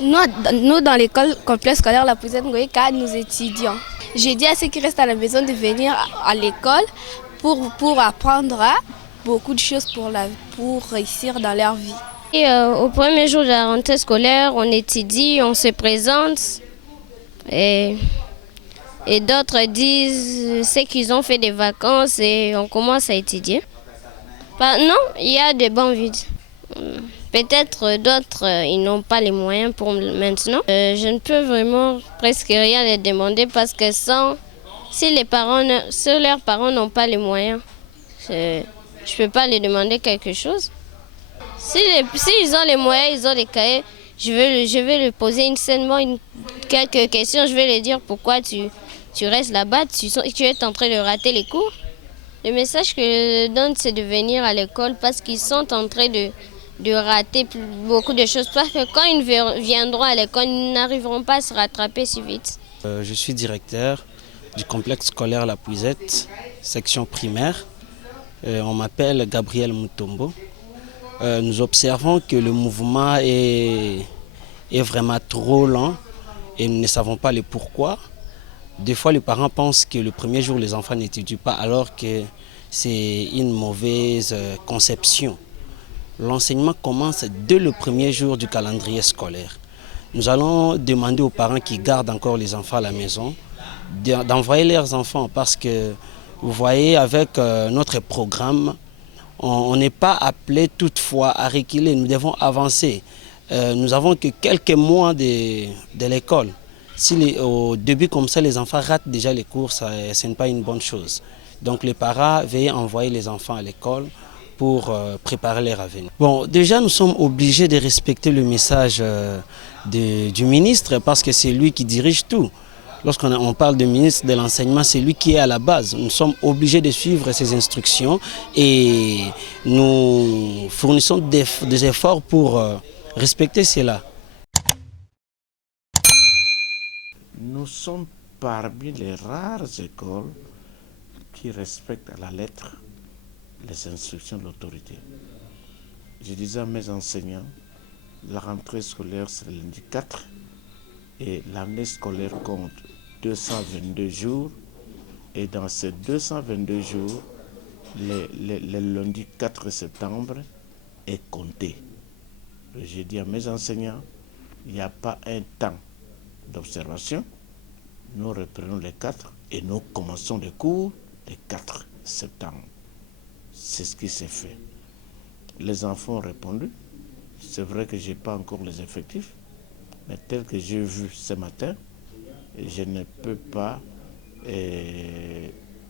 Nous dans l'école complexe scolaire La Pousette Ngoï, car nous étudions. J'ai dit à ceux qui restent à la maison de venir à l'école pour apprendre beaucoup de choses pour réussir dans leur vie. Et, au premier jour de la rentrée scolaire, on étudie, on se présente et, et d'autres disent c'est qu'ils ont fait des vacances et on commence à étudier. Non, il y a des bons vides. Peut-être d'autres, ils n'ont pas les moyens pour maintenant. Je ne peux vraiment presque rien les demander parce que si leurs parents n'ont pas les moyens, je ne peux pas les demander quelque chose. S'ils ont les moyens, ils ont les cahiers, je vais lui poser quelques questions. Je vais lui dire pourquoi tu restes là-bas, tu es en train de rater les cours. Le message que je donne, c'est de venir à l'école parce qu'ils sont en train de rater beaucoup de choses. Parce que quand ils viendront à l'école, ils n'arriveront pas à se rattraper si vite. Je suis directeur du complexe scolaire La Puisette, section primaire. On m'appelle Gabriel Mutombo. Nous observons que le mouvement est vraiment trop lent et nous ne savons pas le pourquoi. Des fois, les parents pensent que le premier jour, les enfants n'étudient pas alors que c'est une mauvaise conception. L'enseignement commence dès le premier jour du calendrier scolaire. Nous allons demander aux parents qui gardent encore les enfants à la maison d'envoyer leurs enfants parce que, vous voyez, avec notre programme, on n'est pas appelé toutefois à reculer, nous devons avancer. Nous avons que quelques mois de l'école. Si au début comme ça, les enfants ratent déjà les cours, ce n'est pas une bonne chose. Donc les parents veillent à envoyer les enfants à l'école pour préparer leur avenir. Bon, déjà nous sommes obligés de respecter le message du ministre parce que c'est lui qui dirige tout. Lorsqu'on parle de ministre de l'enseignement, c'est lui qui est à la base. Nous sommes obligés de suivre ses instructions et nous fournissons des efforts pour respecter cela. Nous sommes parmi les rares écoles qui respectent à la lettre les instructions de l'autorité. Je disais à mes enseignants, la rentrée scolaire c'est le lundi 4 et l'année scolaire compte 222 jours et dans ces 222 jours, le lundi 4 septembre est compté. J'ai dit à mes enseignants, il n'y a pas un temps d'observation. Nous reprenons les 4 et nous commençons les cours le 4 septembre. C'est ce qui s'est fait. Les enfants ont répondu. C'est vrai que je n'ai pas encore les effectifs, mais tel que j'ai vu ce matin, je ne peux pas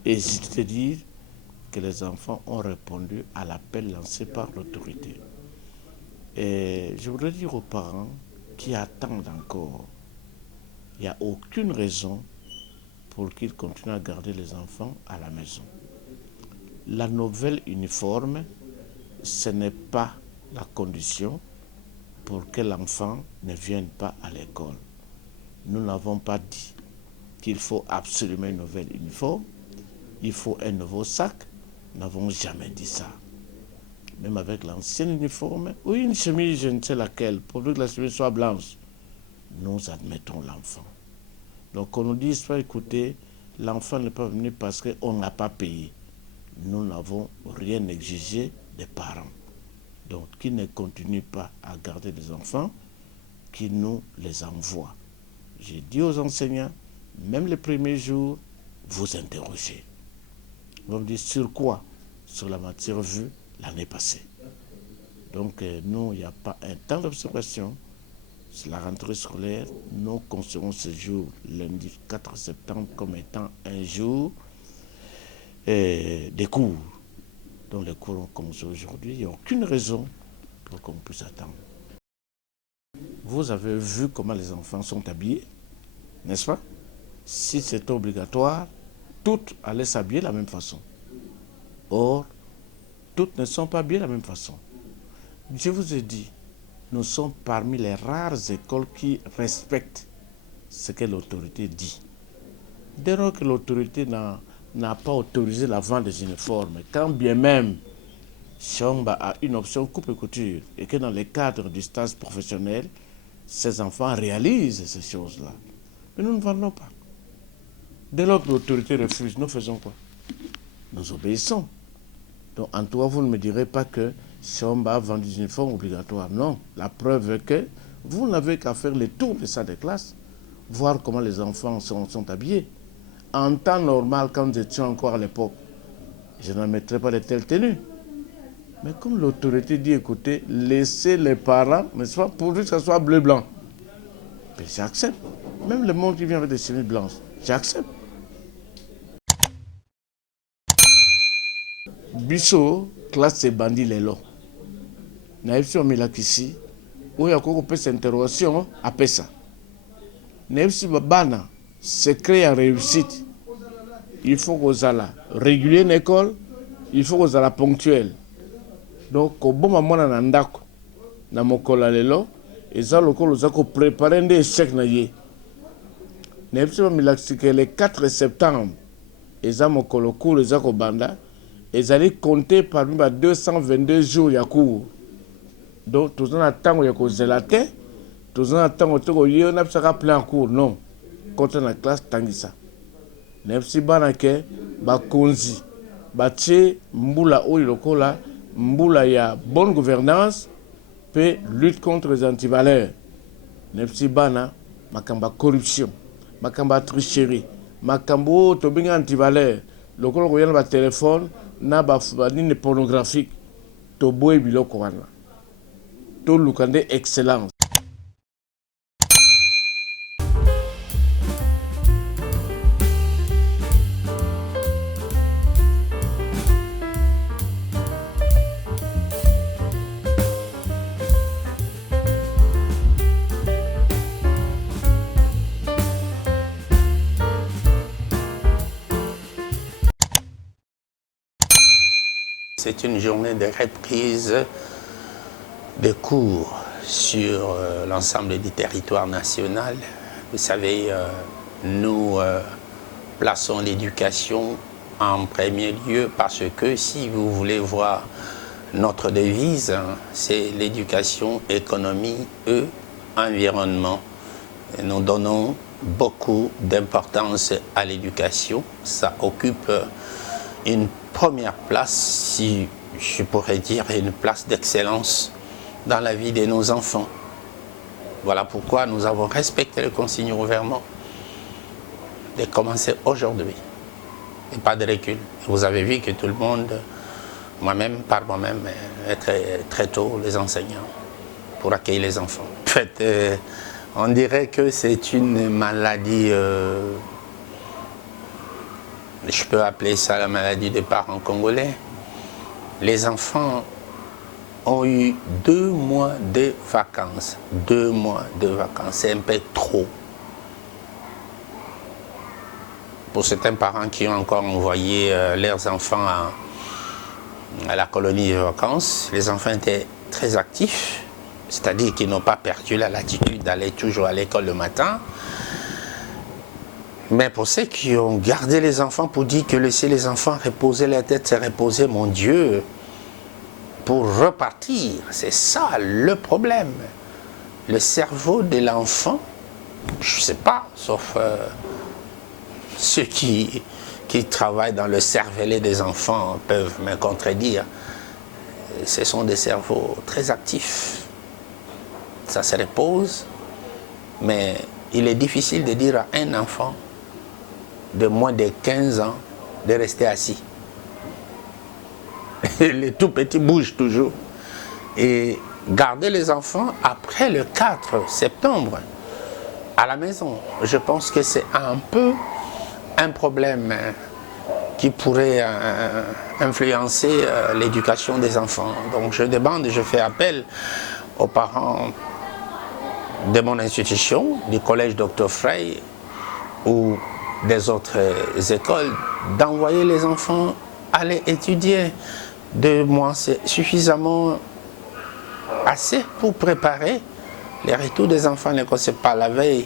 hésiter à dire que les enfants ont répondu à l'appel lancé par l'autorité. Et je voudrais dire aux parents qui attendent encore, il n'y a aucune raison pour qu'ils continuent à garder les enfants à la maison. La nouvelle uniforme, ce n'est pas la condition pour que l'enfant ne vienne pas à l'école. Nous n'avons pas dit qu'il faut absolument une nouvelle uniforme, il faut un nouveau sac, nous n'avons jamais dit ça. Même avec l'ancienne uniforme, ou une chemise, je ne sais laquelle, pourvu que la chemise soit blanche, nous admettons l'enfant. Donc on nous dit, soit écoutez, l'enfant n'est pas venu parce qu'on n'a pas payé. Nous n'avons rien exigé des parents. Donc qu'ils ne continuent pas à garder les enfants, qu'ils nous les envoient. J'ai dit aux enseignants, même les premiers jours, vous interrogez. Vous me dites sur quoi? Sur la matière vue l'année passée. Donc nous, il n'y a pas un temps d'observation. C'est la rentrée scolaire. Nous considérons ce jour, lundi 4 septembre, comme étant un jour des cours. Donc les cours ont commencé aujourd'hui. Il n'y a aucune raison pour qu'on puisse attendre. Vous avez vu comment les enfants sont habillés, n'est-ce pas? Si c'était obligatoire, toutes allaient s'habiller de la même façon. Or, toutes ne sont pas habillées de la même façon. Je vous ai dit, nous sommes parmi les rares écoles qui respectent ce que l'autorité dit. Dès lors que l'autorité n'a pas autorisé la vente des uniformes, quand bien même Chomba a une option coupe et couture et que dans le cadre du stage professionnel, ces enfants réalisent ces choses-là. Mais nous ne vendons pas. Dès lors que l'autorité refuse, nous faisons quoi? Nous obéissons. Donc en tout cas, vous ne me direz pas que si on va vendre des uniformes obligatoires. Non. La preuve est que vous n'avez qu'à faire les tours de ça des classes, voir comment les enfants sont habillés. En temps normal, quand nous étions encore à l'époque, je n'en mettrais pas de telles tenues. Mais comme l'autorité dit, écoutez, laissez les parents, mais c'est pas pourvu que ce soit bleu-blanc. Mais j'accepte. Même le monde qui vient avec des chemises blanches, j'accepte. Biso, classe c'est bandit les lots. Naïf on là ici, où il y a encore une interrogation à Pessa. Naïf Bana, secret à réussite. Il faut qu'on soit régulier une école, il faut qu'on soit ponctuel. Donc, au bon moment, on a un d'accord. Dans mon col à l'élo, et ça, le col, on a préparé un échec. Le 4 septembre, et ça, mon col au cours, les banda, et ça allait compter parmi 222 jours, il y a cours. Donc, tout le temps, il y a cause de la terre, tout le temps, il y a plein cours. Non, quand on a la classe, tant que ça. Nefsi banake ba konzi ba tche mbula oyo lokola mbula ya bonne gouvernance pe lutte contre les antivaleurs. Nefsi bana makamba corruption, makamba tricherie, makambo to binga antivaleur. Lokola ko yana ba téléphone na ba nini pornographique to boy biloko wana. To lukande excellence. C'est une journée de reprise de cours sur l'ensemble du territoire national. Vous savez, nous plaçons l'éducation en premier lieu parce que si vous voulez voir notre devise, c'est l'éducation, économie et environnement. Et nous donnons beaucoup d'importance à l'éducation. Ça occupe une première place, si je pourrais dire, une place d'excellence dans la vie de nos enfants. Voilà pourquoi nous avons respecté le consigne du gouvernement de commencer aujourd'hui et pas de recul. Vous avez vu que tout le monde, moi-même, par moi-même, est très tôt les enseignants pour accueillir les enfants. En fait, on dirait que c'est une maladie. Je peux appeler ça la maladie des parents congolais. Les enfants ont eu 2 mois de vacances. 2 mois de vacances, c'est un peu trop. Pour certains parents qui ont encore envoyé leurs enfants à la colonie de vacances, les enfants étaient très actifs, c'est-à-dire qu'ils n'ont pas perdu la latitude d'aller toujours à l'école le matin. Mais pour ceux qui ont gardé les enfants pour dire que laisser les enfants reposer la tête, c'est reposer, mon Dieu, pour repartir, c'est ça le problème. Le cerveau de l'enfant, je ne sais pas, sauf ceux qui travaillent dans le cervelet des enfants peuvent me contredire, ce sont des cerveaux très actifs. Ça se repose, mais il est difficile de dire à un enfant de moins de 15 ans de rester assis. Les tout petits bougent toujours. Et garder les enfants après le 4 septembre à la maison, je pense que c'est un peu un problème qui pourrait influencer l'éducation des enfants. Donc je demande, je fais appel aux parents de mon institution, du collège Dr Frey ou des autres écoles, d'envoyer les enfants aller étudier. 2 mois, c'est suffisamment assez pour préparer les retours des enfants à l'école. Ce n'est pas la veille,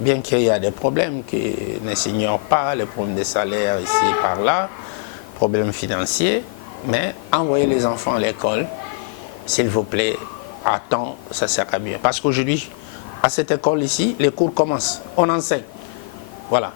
bien qu'il y a des problèmes qui ne s'ignorent pas, les problèmes de salaire ici et par là, problèmes financiers, mais envoyer les enfants à l'école, s'il vous plaît, à temps, ça sera mieux. Parce qu'aujourd'hui, à cette école ici, les cours commencent, on enseigne. Voilà.